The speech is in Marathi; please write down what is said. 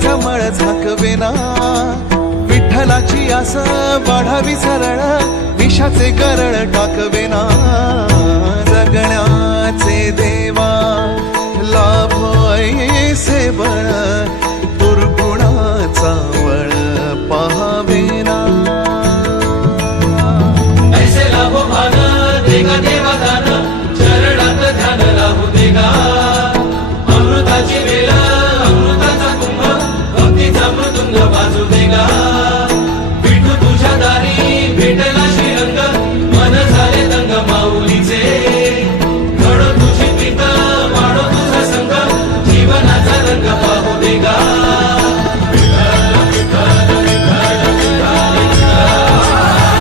पापाचा मळ झाकवेना, विठ्ठलाची आस वाढावी सरळ, विषाचे गरळ टाकवेना. जगण्याचे देवा लाभो ऐसे बळ,